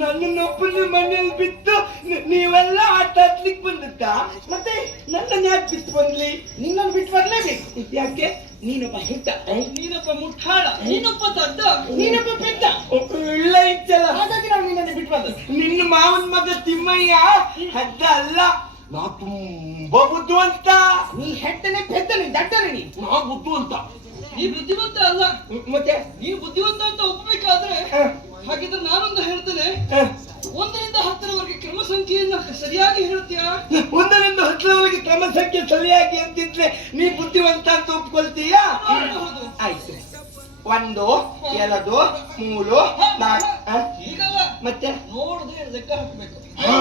ನನ್ನೊಬ್ಬನ ಮನೆಯಲ್ಲಿ ಬಿದ್ದು ನೀವೆಲ್ಲ ಆಟ ಆಡ್ಲಿಕ್ಕೆ ಬಂದದ್ದಾ? ಮತ್ತೆ ನನ್ನನ್ನು ಯಾಕೆ ಬಿಟ್ಟು ಬಂದ್ಲಿ? ನಿನ್ನನ್ನು ಬಿಟ್ಟು ಬರ್ಲೇಬೇಕು. ಯಾಕೆ? ನೀನೊಬ್ಬ ಹೆಡ್ಡ, ನೀನೊಬ್ಬ ಮುಠಾಳ, ನೀನೊಬ್ಬ ದೊಡ್ಡ, ನೀನೊಬ್ಬ ಪೆದ್ದ, ಇಲ್ಲ ಇಚ್ಚಲ್ಲ. ಹಾಗಾಗಿ ನಾವು ನಿನ್ನನ್ನು ಬಿಟ್ಟು ಬಂದ. ನಿನ್ನ ಮಾವನ ಮಗ ತಿಮ್ಮಯ್ಯ ಹೆಡ್ಡ ಅಲ್ಲ, ನಾ ತುಂಬಾ ಬುದ್ಧಿವಂತ. ನೀ ಹೆಡ್ಡನೆ ಪೆದ್ದನೆ ದಡ್ಡನೆ. ನಾ ಬುದ್ಧಿವಂತ, ನೀ ಬುದ್ಧಿವಂತ ಅಲ್ಲ. ಮತ್ತೆ ನೀ ಬುದ್ಧಿವಂತ ಅಂತ ಒಪ್ಪಬೇಕಾದ್ರೆ ಹಾಗಿದ್ರೆ ನಾನೊಂದು ಹೇಳ್ತೇನೆ. 1ರಿಂದ 10ರವರೆಗೆ ಕ್ರಮ ಸಂಖ್ಯೆಯನ್ನು ಸರಿಯಾಗಿ ಹೇಳ್ತೀಯಾ? 1ರಿಂದ 10ರವರೆಗೆ ಕ್ರಮ ಸಂಖ್ಯೆ ಸರಿಯಾಗಿ ಅಂತಿದ್ರೆ ನೀ ಬುದ್ಧಿವಂತ ಅಂತ ಒಪ್ಕೊಳ್ತೀಯಾ? ಆಯ್ತು. 1 2 3 4 ಈಗಲ್ಲ, ಮತ್ತೆ ನೋಡದೆ ಲೆಕ್ಕ ಹಾಕಬೇಕು.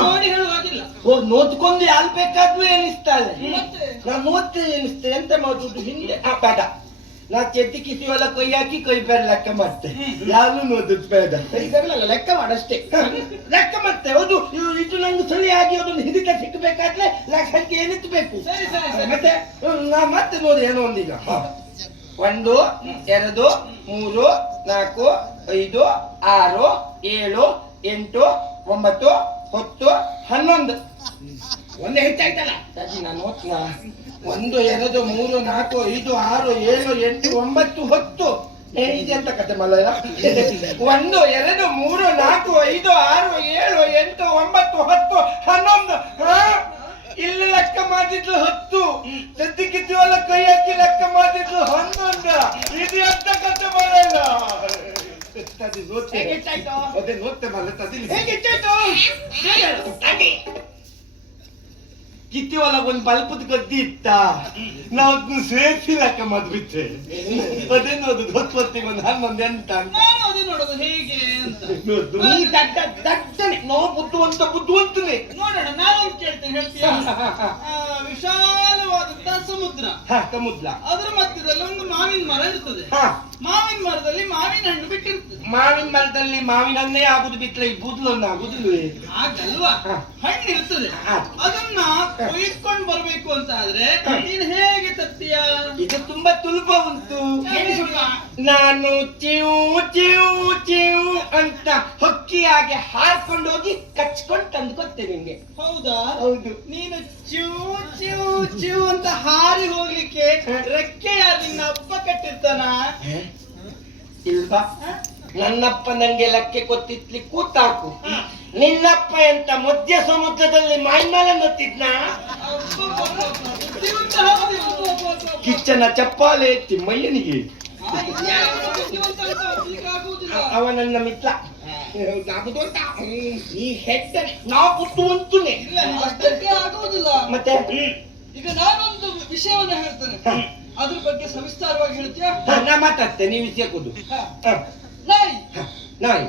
ನೋಡಿ ಹೇಳುವಾಗಿಲ್ಲ. ಓ, ನೋಡ್ಕೊಂಡು ಯಾರು ಬೇಕಾದ್ರೂ ಎನಿಸ್ತಾಳೆ. ನಾನು ನೋಡ್ತೇನೆ ಎನಿಸ್ತೇನೆ. ಎಂತ ಮಾಡುದು ಹಿಂದೆ ಬೇಡ. ನಾ ಚೆಟ್ಟಿ ಕಿಸಿವೆಲ್ಲ ಕೊಯ್ ಹಾಕಿ ಕೊಯ್ ಬೇಡ ಲೆಕ್ಕ ಮಾಡ್ತೆ. ಯಾರು ನೋಡುದು ಬೇಡ. ಇದರಲ್ಲ ಲೆಕ್ಕ ಮಾಡಷ್ಟೇ. ಲೆಕ್ಕ ಮಾಡ್ತೆ. ಹೌದು, ಇದು ನಂಗೆ ಸರಿ ಆಗಿ ಅದನ್ನು ಹಿಡಿತ ಸಿಕ್ಕಬೇಕಾದ್ರೆ ಸಂಖ್ಯೆ ಏನಿತ್ಬೇಕು. ಮತ್ತೆ ನಾ ಮತ್ತೆ ನೋಡಿ ಏನೋ ಒಂದೀಗ 1 2 3 4 5 6 7 8 9 10 11 ಒಂದೇ ಹೆಚ್ಚಾಯ್ತಲ್ಲ. ನಾನು 1 2 3 4 5 6 7 8 9 10 ಇದೆ ಅಂತ ಕತೆ ಮಲ್ಲ. 1 2 3 4 5 6 7 8 9 10 11 ಇಲ್ಲಿ ಲೆಕ್ಕ ಮಾಡಿದ್ರು 10. ಸದ್ಯಕ್ಕಿದ್ವಲ್ಲ ಕೈ ಹಾಕಿ ಲೆಕ್ಕ ಮಾಡಿದ್ರು 11. ಇದು ಎಂತ ಕತೆ ಮಲ್ಲ. ಅದೇ ನೋಡ್ತೆ ಮಲ್ಲ. ಕಿತ್ತಿ ಒಳಗೆ ಒಂದು ಬಲ್ಪದ ಗದ್ದಿ ಇತ್ತ ನಾವು ಸೇರಿಸಿಲಕ್ಕ ಮದ್ಬಿಟ್ಟೆ ಅದೇನು ಅದು ಹೊತ್ತಿಗೆ ಒಂದು ಹನ್ನೊಂದು ಎಂತ ನಾನು ಅದೇ ನೋಡೋದು ಹೇಗೆ ಅಂತ ನೀ ದಡ್ಡನೆ ನಾವು ಬುದ್ಧಿವಂತನೇ ನೋಡೋಣ ನಾನೊಂದು ಕೇಳ್ತೇನೆ ಹೇಳ್ತೀಯಾ ವಿಶಾಲವಾದಂತಹ ಸಮುದ್ರ ಸಮುದ್ರ ಅದರ ಮಧ್ಯದಲ್ಲಿ ಒಂದು ಮಾವಿನ ಮರ ಇರ್ತದೆ ಮಾವಿನ ಮರದಲ್ಲಿ ಮಾವಿನ ಹಣ್ಣು ಬಿಟ್ಟಿರ್ತದೆ ಮಾವಿನ ಮರದಲ್ಲಿ ಮಾವಿನ ಹಣ್ಣೇ ಆಗುದು ಬಿಟ್ರೆ ಈ ಬೂದ್ಲೊಂದು ಆಗುದಿಲ್ವೇ ಹಾಗಲ್ವಾ ಹಣ್ಣು ಇರ್ತದೆ ಅದನ್ನ ಕೊಯ್ಕೊಂಡು ಬರ್ಬೇಕು ಅಂತ ಆದ್ರೆ ನೀನು ಹೇಗೆ ತರ್ತೀಯ ಇದು ತುಂಬಾ ಸುಲಭ ಉಂಟು ನಾನು ಚಿವು ಚಿವು ಚಿವು ಅಂತ ಹೊಕ್ಕಿಯಾಗಿ ಹಾರ್ಕೊಂಡು ಹೋಗಿ ಕಚ್ಕೊಂಡು ತಂದುಕೊಡ್ತೇನೆ ನಿಮ್ಗೆ ಹೌದಾ ಹೌದು ನೀನು ಚಿವು ಚಿವು ಚಿವು ಅಂತ ಹಾರಿ ಹೋಗ್ಲಿಕ್ಕೆ ರೆಕ್ಕೆ ಯಾರು ನಿನ್ನ ಅಪ್ಪ ಕಟ್ಟಿರ್ತಾನ ಇಲ್ವಾ ನನ್ನಪ್ಪ ನಂಗೆ ಲಕ್ಕೆ ಕೊತ್ತಿತ್ಲಿ ಕೂತಾಕು ನಿನ್ನಪ್ಪ ಎಂತ ಮಧ್ಯ ಸಮುದ್ರದಲ್ಲಿ ಮಾಯಿಮಾಲ ನತ್ತಿದ್ನ ಕಿಚ್ಚನ ಚಪ್ಪಾಲೆ ತಿಮ್ಮಯ್ಯನಿಗೆ ಅವ ನನ್ನ ಮಿತ್ರ ಈ ಹೆಡ್ಡ ನಾವು ಬುದ್ಧಿವಂತನೇ ಅಷ್ಟಕ್ಕೆ ಆಗುವುದಿಲ್ಲ ಮತ್ತೆ ಈಗ ನಾನೊಂದು ವಿಷಯವನ್ನ ಹೇಳ್ತೇನೆ ಅದ್ರ ಬಗ್ಗೆ ಸವಿಸ್ತಾರವಾಗಿ ಹೇಳ್ತೀಯಾ ನಾ ಮಾತಾಡ್ತೇನೆ ನೀವು ವಿಷಯ ಕೂದು ನಾಯಿ ನಾಯಿ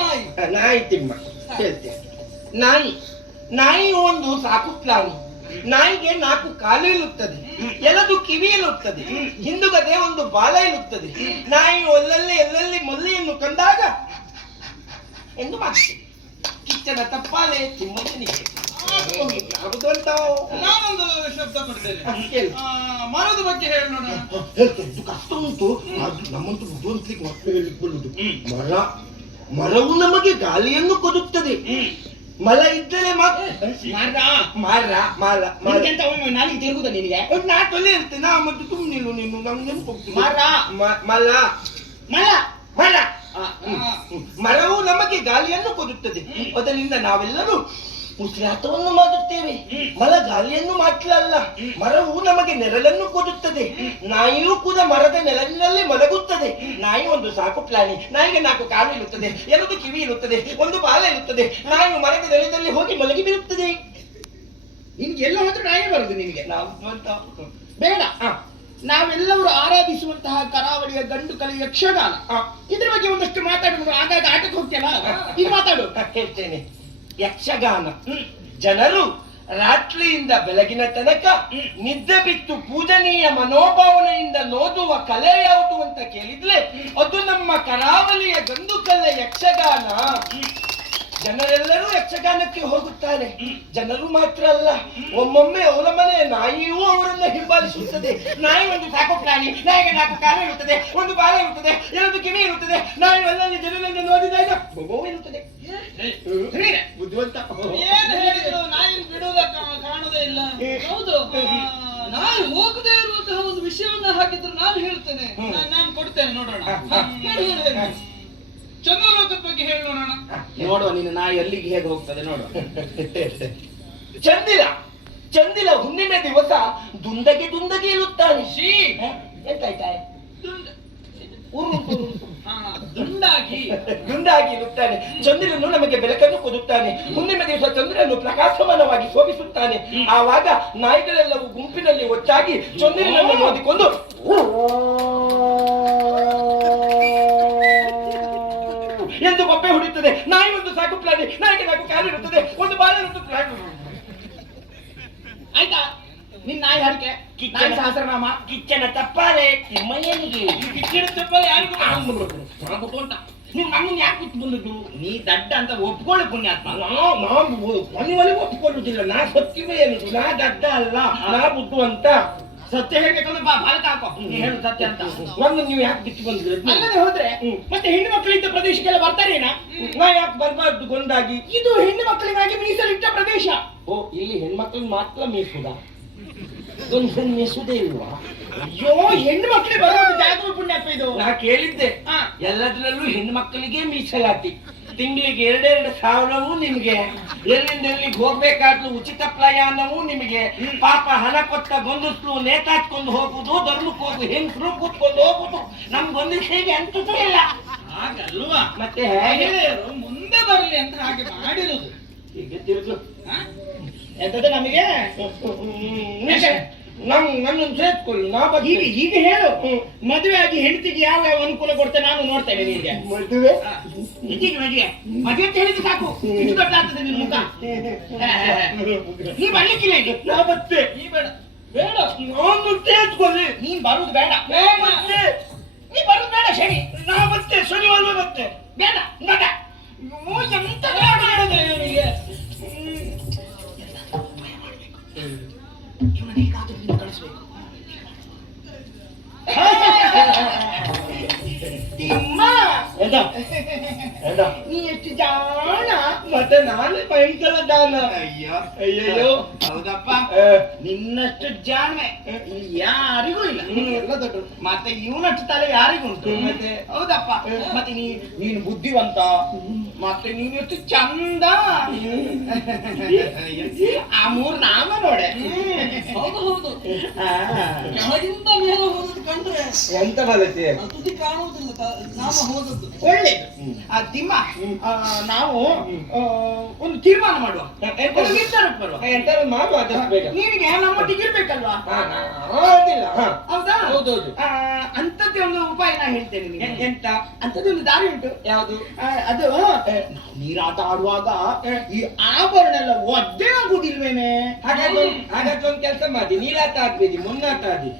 ನಾಯಿ ನಾಯಿ ತಿಮ್ಮ ಹೇಳ್ತೇನೆ ನಾಯಿ ನಾಯಿ ಒಂದು ಸಾಕು ಪ್ರಾಣಿ ನಾಯಿಗೆ 4 ಕಾಲು ಇರುತ್ತದೆ ಎಲ್ಲದು ಕಿವಿಯಲ್ಲಿರುತ್ತದೆ ಹಿಂದುಗದೆ ಒಂದು ಬಾಲ ಇರುತ್ತದೆ ನಾಯಿ ಎಲ್ಲೆಲ್ಲಿ ಮೊಲ್ಲೆಯನ್ನು ಕಂಡಾಗ ಎಂದು ಮಾಡ್ತೇನೆ ಕಿಚ್ಚನ ತಪ್ಪಾಲೆ ತಿಮ್ಮನಿಗೆ ನಾನೊಂದು ಶಬ್ದ ಕೊಡ್ತೇನೆ ಮರದ ಬಗ್ಗೆ ಹೇಳೋಣ ಕಷ್ಟ ಉಂಟು ನಮ್ಮಂತೂ ಬುದ್ಧಿವಂತಲಿಕ್ಕೆ ಮಕ್ಕಳು ಹೇಳಿಕೊಳ್ಳುದು ಮರವು ನಮಗೆ ಗಾಳಿಯನ್ನು ಕೊಡುತ್ತದೆ ಮಲ ಇದ್ದರೆ ನಾಲಿಗೆ ತಿರುಗುದ ನಿನಗೆ ನಾ ತೊಲೆ ಇರ್ತೇನೆ ನಾ ಮತ್ತು ಸುಮ್ಮನಿಲ್ಲ ನೀನು ನಮ್ಗೆ ಹೋಗ್ತೀನಿ ಮರವು ನಮಗೆ ಗಾಳಿಯನ್ನು ಕೊಡುತ್ತದೆ ಅದರಿಂದ ನಾವೆಲ್ಲರೂ ಉಸಿರಾಟವನ್ನು ಮಾಡುತ್ತೇವೆ ಮರ ಗಾಳಿಯನ್ನು ಮಾತ್ರ ಅಲ್ಲ ಮರವು ನಮಗೆ ನೆರಳನ್ನು ಕೊಡುತ್ತದೆ ನಾಯಿಯೂ ಕೂಡ ಮರದ ನೆರಳಿನಲ್ಲಿ ಮಲಗುತ್ತದೆ ನಾಯಿ ಒಂದು ಸಾಕು ಪ್ರಾಣಿ ನಾಯಿಗೆ 4 ಕಾಲು ಇರುತ್ತದೆ 2 ಕಿವಿ ಇರುತ್ತದೆ 1 ಬಾಲ ಇರುತ್ತದೆ ನಾಯಿಯು ಮರದ ನೆರಳಿನಲ್ಲಿ ಹೋಗಿ ಮಲಗಿ ಬೀರುತ್ತದೆ ನಿನ್ಗೆ ಎಲ್ಲ ಹೋದ್ರೆ ನಾಯಿ ಬರುದು ನಿನಗೆ ನಾವು ಬೇಡ ನಾವೆಲ್ಲರೂ ಆರಾಧಿಸುವಂತಹ ಕರಾವಳಿಯ ಗಂಡು ಕಲೆ ಯಕ್ಷಗಾನ ಇದ್ರ ಬಗ್ಗೆ ಒಂದಷ್ಟು ಮಾತಾಡೋಣ ಆಗಾಗ ಆಟಕ್ಕೆ ಹೋಗ್ತೇನಾ ಈಗ ಮಾತಾಡು ಹೇಳ್ತೇನೆ ಯಕ್ಷಗಾನ ಜನರು ರಾತ್ರಿಯಿಂದ ಬೆಳಗಿನ ತನಕ ನಿದ್ದೆ ಬಿಟ್ಟು ಪೂಜನೀಯ ಮನೋಭಾವನೆಯಿಂದ ನೋದುವ ಕಲೆ ಯಾವುದು ಅಂತ ಕೇಳಿದ್ರೆ ಅದು ನಮ್ಮ ಕರಾವಳಿಯ ಗಂಡು ಕಲೆ ಯಕ್ಷಗಾನ ಜನರೆಲ್ಲರೂ ಯಕ್ಷಗಾನಕ್ಕೆ ಹೋಗುತ್ತಾರೆ ಜನರು ಮಾತ್ರ ಅಲ್ಲ ಒಮ್ಮೊಮ್ಮೆ ಅವರ ಮನೆ ನಾಯಿಯೂ ಅವರನ್ನು ಹಿಂಬಾಲಿಸುತ್ತದೆ ನಾಯಿ ಒಂದು ಸಾಕು ಪ್ರಾಣಿ ನಾಯಿಗೆ 4 ಕಾಲು ಇರುತ್ತದೆ 1 ಬಾಲ ಇರುತ್ತದೆ 2 ಕಿವಿ ಇರುತ್ತದೆ ನಾಯಿ ಎಲ್ಲಲ್ಲಿ ಜನರನ್ನು ನೋಡಿದಾಗ ಮಗು ಇರುತ್ತದೆ ಬುದ್ಧಿವಂತ ಏನು ಹೇಳಿದ್ರು ನಾಯಿ ಬಿಡುವುದಕ್ಕ ಕಾಣುವುದೇ ಇಲ್ಲ ಹೌದು ನಾಯಿ ಹೋಗದೇ ಇರುವಂತಹ ಒಂದು ವಿಷಯವನ್ನ ಹಾಕಿದ್ರು ನಾನು ಹೇಳ್ತೇನೆ ನಾನು ಕೊಡ್ತೇನೆ ನೋಡೋಣ ಚಂದ್ರಲೋಕದ ಬಗ್ಗೆ ಹೇಳೋಣ ನೋಡುವ ನಿನ್ನ ನಾಯಿ ಅಲ್ಲಿಗೆ ಹೇಗೆ ಹೋಗ್ತದೆ ನೋಡುವ ಚಂದಿಲ ಹುಣ್ಣಿಮೆ ದಿವಸ ದುಂದಗೆ ಇರುತ್ತಾನೆ ಎಂತಾಯ್ತಾ ದುಂಡಾಗಿ ಇರುತ್ತಾನೆ ಚಂದ್ರನು ನಮಗೆ ಬೆಳಕನ್ನು ಕೊಡುತ್ತಾನೆ ಹುಣ್ಣಿಮೆ ದಿವಸ ಚಂದ್ರನು ಪ್ರಕಾಶಮಾನವಾಗಿ ಶೋಭಿಸುತ್ತಾನೆ ಆವಾಗ ನಾಯಿಗಳೆಲ್ಲವೂ ಗುಂಪಿನಲ್ಲಿ ಒಟ್ಟಾಗಿ ಚಂದ್ರನನ್ನು ನೋಡಿಕೊಂಡು ಎಂದು ಬೊಬ್ಬೆ ಹೊಡೆಯುತ್ತದೆ ನಾಯಿ ಒಂದು ಸಾಕು ಪ್ರಾಣಿ ನಾಯಿಗೆ 4 ಕಾಲು ಇರುತ್ತದೆ 1 ಬಾಲ ಇರುತ್ತದೆ ಆಯ್ತಾ ನಿನ್ ನಾಯಿ ಹರಕೆ ನಾಯಿ ಸಹಸ್ರನಾಮ ಕಿಚ್ಚನ ತಪ್ಪಾಲೆ ತಿಮ್ಮಯ್ಯನಿಗೆ ಕಿಚ್ಚನ ತಪ್ಪಾಲೆ ಯಾರಿಗೂ ಅಂತ ನೀನು ನಮ್ಮನ್ನು ಯಾಕೆ ಬಿಟ್ಟು ಬಂದದ್ದು ನೀ ದಡ್ಡ ಅಂತ ಒಪ್ಕೊಳ್ಳಿ ಪುಣ್ಯಾತ್ಮ ಮನೆಯಲ್ಲಿ ಒಪ್ಪಿಕೊಳ್ಳುವುದಿಲ್ಲ ನಾ ಸತ್ಯವೇ ಏನಿದು ನಾ ದಡ್ಡ ಅಲ್ಲ ನಾ ಬುದ್ಧು ಅಂತ ಸತ್ಯ ಹೇಳ್ಬೇಕಂದ್ರೆ ಬಾಲಕ ಹಾಕೋ ಹೇಳು ಸತ್ಯ ಅಂತ ಒಂದು ನೀವು ಯಾಕೆ ಬಿಟ್ಟು ಬಂದ್ರೆ ಅಲ್ಲದೆ ಹೋದ್ರೆ ಮತ್ತೆ ಹೆಣ್ಣು ಮಕ್ಕಳಿದ್ದ ಪ್ರದೇಶಕ್ಕೆಲ್ಲ ಬರ್ತಾರೇನಾ ನಾ ಯಾಕೆ ಬರಬಾರ್ದು ಗೊಂದಾಗಿ ಇದು ಹೆಣ್ಣು ಮಕ್ಕಳಿಗಾಗಿ ಮೀಸಲಿಟ್ಟ ಪ್ರದೇಶ ಓ ಇಲ್ಲಿ ಹೆಣ್ಮಕ್ಳಿಗೆ ಮಾತ್ರ ಮೀಸುದ ಮೀಸುದೇ ಇಲ್ವಾ ಅಯ್ಯೋ ಹೆಣ್ಣು ಮಕ್ಕಳಿಗೆ ಬರೋದು ಜಾಗೃತಿ ಪುಣ್ಯಾತ್ಮ ಇದು ನಾ ಕೇಳಿದ್ದೆ ಎಲ್ಲದರಲ್ಲೂ ಹೆಣ್ಣು ಮಕ್ಕಳಿಗೆ ಮೀಸಲಾತಿ ತಿಂಗಳಿಗೆ 2 ಸಾವಿರವೂ ನಿಮ್ಗೆ ಎಲ್ಲಿಂದ ಹೋಗ್ಬೇಕಾದ್ರೂ ಉಚಿತ ಪ್ರಯಾಣವೂ ನಿಮಗೆ ಪಾಪ ಹಣ ಕೊಟ್ಟ ಗಂಡಸರು ನೇತಾಚ್ಕೊಂಡು ಹೋಗುದು ಧರ್ಮಕ್ಕೆ ಹೋಗು ಹೆಂಗಸರು ಕೂತ್ಕೊಂಡು ಹೋಗುದು ನಮ್ಗೊಂದು ಹೇಗೆ ಅಂತೂ ಇಲ್ಲ ಹಾಗಲ್ವಾ ಮತ್ತೆ ಹೇಗೆ ಮುಂದೆ ಬರಲಿ ಅಂತ ಹಾಗೆ ಮಾಡಿರುದು ಹೀಗೆ ತಿರುಗು ಎಂತದ್ದು ನಮಗೆ ನನ್ನನ್ನು ಸೇರ್ಕೊಳ್ಳಿ ನಾ ಈಗ ಈಗ ಹೇಳು ಮದುವೆ ಆಗಿ ಹೆಂಡತಿಗೆ ಯಾವ ಯಾವ ಅನುಕೂಲ ಕೊಡ್ತೇನೆ ನಾನು ನೋಡ್ತೇನೆ ನಿನ್ಗೆ ಮದುವೆ ಹೆಂಡತಿಗೆ ಮದುವೆ ಮದುವೆ ಅಂತ ಹೇಳಿದ್ರೆ ಸಾಕು ಇಷ್ಟು ದೊಡ್ಡ ಆಗ್ತದೆ ನಿನ್ ಮುಖ ನೀ ಬರ್ಲಿಕ್ಕಿಲ್ಲ ಈಗ ನಾ ಮತ್ತೆ ನೀ ಬೇಡ ಬೇಡ ನಾನು ಸೇರ್ಕೊಳ್ಳಿ ನೀನ್ ಬರುದು ಬೇಡ ನಾ ಮತ್ತೆ ನೀ ಬರುದು ಬೇಡ ಶನಿ ನಾ ಮತ್ತೆ ಶನಿವಾರ ಮತ್ತೆ ಬೇಡ ಬೇಡ ಎಂತ ಇವನಿಗೆ ಕಳಿಸ್ಬೇಕು ತಿಮ್ಮ ಎಂತ ಎಂತ ನೀ ಎಷ್ಟು ಜಾಣ ಮತ್ತೆ ನಾನೇ ಭಯಂಕರ ದಾನ ಅಯ್ಯೋ ಅಯ್ಯಯ್ಯೋ ಹೌದಪ್ಪ ನಿನ್ನಷ್ಟು ಜಾಣ್ಮೆ ಇಲ್ಲಿ ಯಾರಿಗೂ ಇಲ್ಲ ಎಲ್ಲ ದೊಡ್ಡ ಮತ್ತೆ ಇವನಷ್ಟು ತಲೆ ಯಾರಿಗೂ ಉಂಟು ಮತ್ತೆ ಹೌದಪ್ಪ ಮತ್ತೆ ನೀನು ಬುದ್ಧಿವಂತ ಮತ್ತೆ ನೀನು ಎಷ್ಟು ಚಂದ ಆ ಮೂರು ನಾಮ ನೋಡೆ ಹೌದು ಹೌದು ಆ, ಕೆಳಗಿಂದ ಮೇಲೆ ಹೋದದ್ದು ಕಂಡ್ರೆ ಎಂತ ಬಲತೆ ಆ ತುದಿ ಕಾಣುವುದಿಲ್ಲ ನಾಮ ಹೋದದ್ದು ಒಳ್ಳೇದು ಆ ತಿಮ್ಮ ನಾವು ಒಂದು ತೀರ್ಮಾನ ಮಾಡುವ ಒಂದು ನಿರ್ಧಾರಕ್ಕೆ ಬರುವ ಎಂತಾರು ಮಾಡುವ ಅದಷ್ಟು ಬೇಗ ನೀನಿಗೆ ನಮ್ಮೊಟ್ಟಿಗೆ ಇರ್ಬೇಕಲ್ವಾ ಅದಿಲ್ಲ ಹೌದಾ ಹೌದೌದು ಅಂತದ್ದೇ ಒಂದು ಉಪಾಯ ನಾ ಹೇಳ್ತೇನೆ ನಿನಗೆ. ಎಂತ ಅಂತದ್ದು ಒಂದು ದಾರಿ ಉಂಟು ಯಾವುದು ಅದು ನೀರಾಟ ಆಡುವಾಗ ಈ ಆಭರಣ ಎಲ್ಲ ಒದ್ದೆ ಆಗುದಿಲ್ವೇನೆ ಹಾಗಾದ್ರೆ ಒಂದು ಕೆಲಸ ಮಾಡಿ ನೀರಾಟ ಆಡ್ಬೇಡಿ ಮುನ್ನಾಟ ಆಡಿ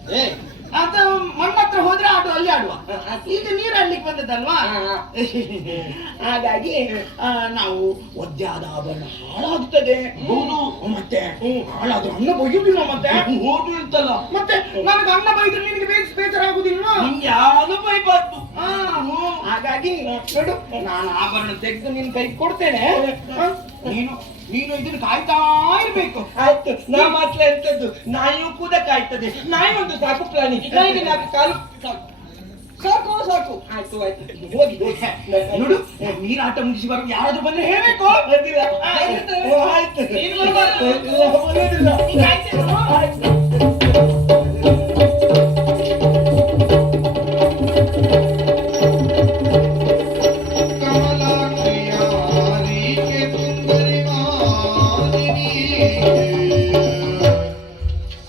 ಅದು ಮಣ್ಣತ್ರ ಹೋದ್ರೆ ಅಲ್ಲಿ ಆಡುವ ಈಗ ನೀರು ಆಡ್ಲಿಕ್ಕೆ ಬಂದದ್ದಲ್ವಾ ಹಾಗಾಗಿ ನಾವು ಒದ್ದೆ ಆದ ಆಭರಣ ಹಾಳಾಗ್ತದೆ ಹೌದು ಮತ್ತೆ ಹಾಳಾದ್ರೆ ಅನ್ನ ಬೈಯುದಿಲ್ಲ ಮತ್ತೆ ಹೋದು ಅಂತಲ್ಲ ಮತ್ತೆ ನನಗೆ ಅನ್ನ ಬೈದ್ರೆ ನಿನಗೆ ಬೇಜಾರಾಗುದಿಲ್ವಾ ನಿಂಗೆ ಯಾರು ಬೈಬಾರ್ದು ಹಾಗಾಗಿ ನೋಡು ನಾನು ಆಭರಣ ತೆಗೆದು ನಿನ್ ಕೈ ಕೊಡ್ತೇನೆ ನೀನು ನೀನು ಇದನ್ನ ಕಾಯ್ತಾ ಇರ್ಬೇಕು ಆಯ್ತು ನಾ ಮಾತ್ರ ಎಂತದ್ದು ನಾಯಿಯೂ ಕೂಡ ಕಾಯ್ತದೆ ನಾಯಿ ಒಂದು ಸಾಕು ಪ್ರಾಣಿ ನಾಯಿಗೆ 4 ಕಾಲು ಸಾಕು ಸಾಕು ಸಾಕು ಆಯ್ತು ಆಯ್ತು ಹೋಗಿ ನೋಡು ನೀರಾಟ ಮುಗಿಸಿ ಬರೋ ಯಾರಾದ್ರೂ ಬಂದ್ರೆ ಹೇಳ್ಬೇಕು ಅದಿಲ್ಲ ಆಯ್ತು ನೀನು ಬರ್ಬಾರ್ದು. ಬರುವುದಿಲ್ಲ. ಆಯ್ತು